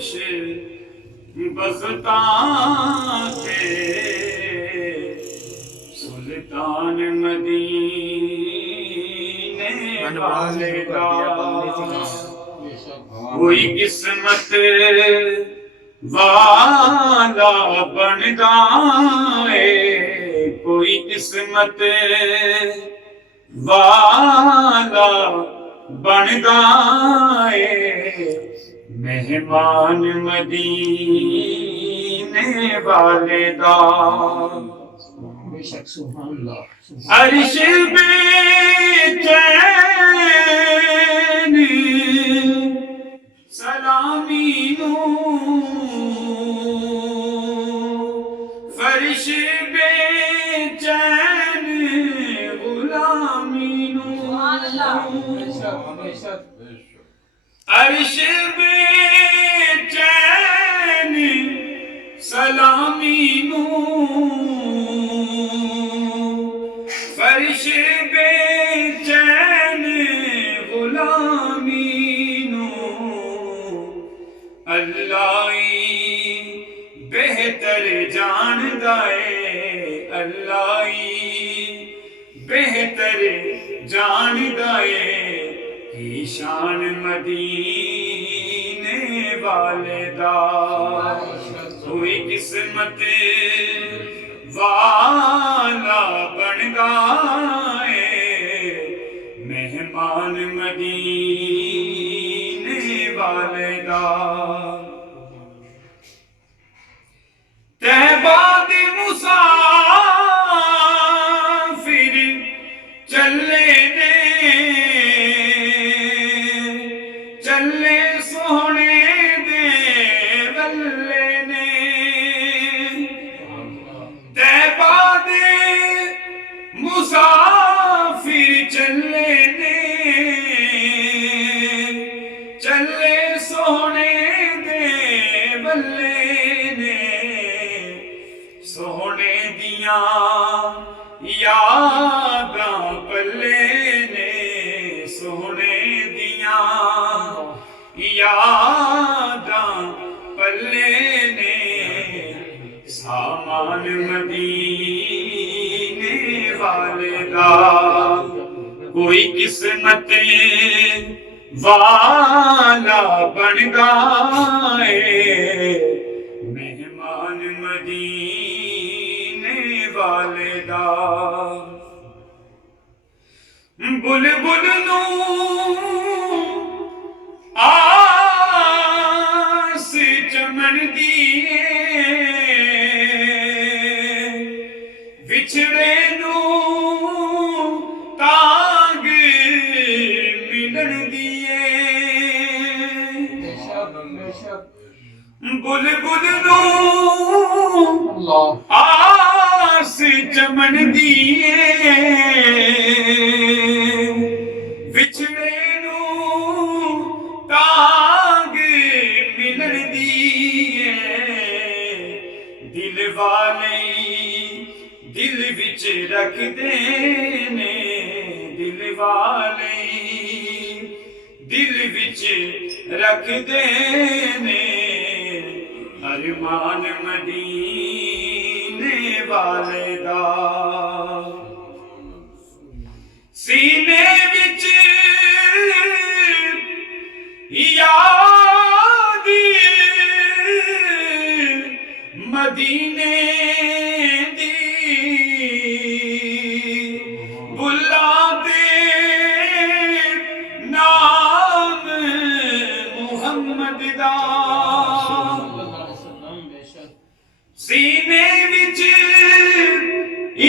خوش بختاں کے سلطان مدینے والے دا کوئی قسمت والا بن گائے کوئی قسمت والا بن گائے مہمان مدینے والے دا عرش بے چین سلامی نو فرش بے چین غلامی نو عرش بے چین سلامی نو فرش بے چین غلامی نو اللہ بہتر جاندہ ہے اللہ بہتر جاندہ ہے کی شان مدینے والے دا کوئی قسمت والا بن گائے مہمان مدینے والے دا طیبہ دے مسافر چلے نے چلے سونے دے ولے نے طیبہ دے مسافر چلے نے چلے سونے دے ولے نے سونے دیاں یاداں پلے نے سونے دیاں یاداں پلے نے سامان مدینے والے دا کوئی قسمت والا بن گائے مہمان مدینے والے دا بلبل نو آس چمن دیے وچھڑے نو تانگ ملن دیے بلبل نو آس چمن دیے وچھڑے نو تانگ ملن دیے دل والے دل وچ رکھ دینے دل والے دل وچ رکھ دینے ارمان مدینے والے دا سینے وچ یاد مدینے دی بلا دے نام محمد دا سینے وچ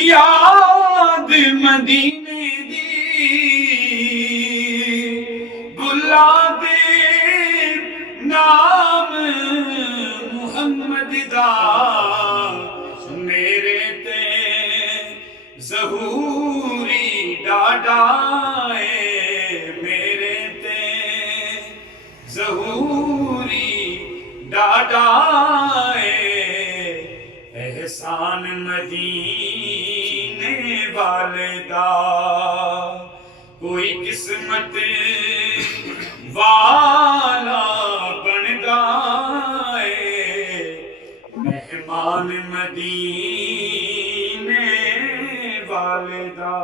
یاد مدینے دی بلا دے نام محمد دا میرے تے ظہوری ڈاڈا میرے تے ظہوری ڈاڈا احسان مدینے والے دا کوئی قسمت والا بن گا مہمان مدینے والے دا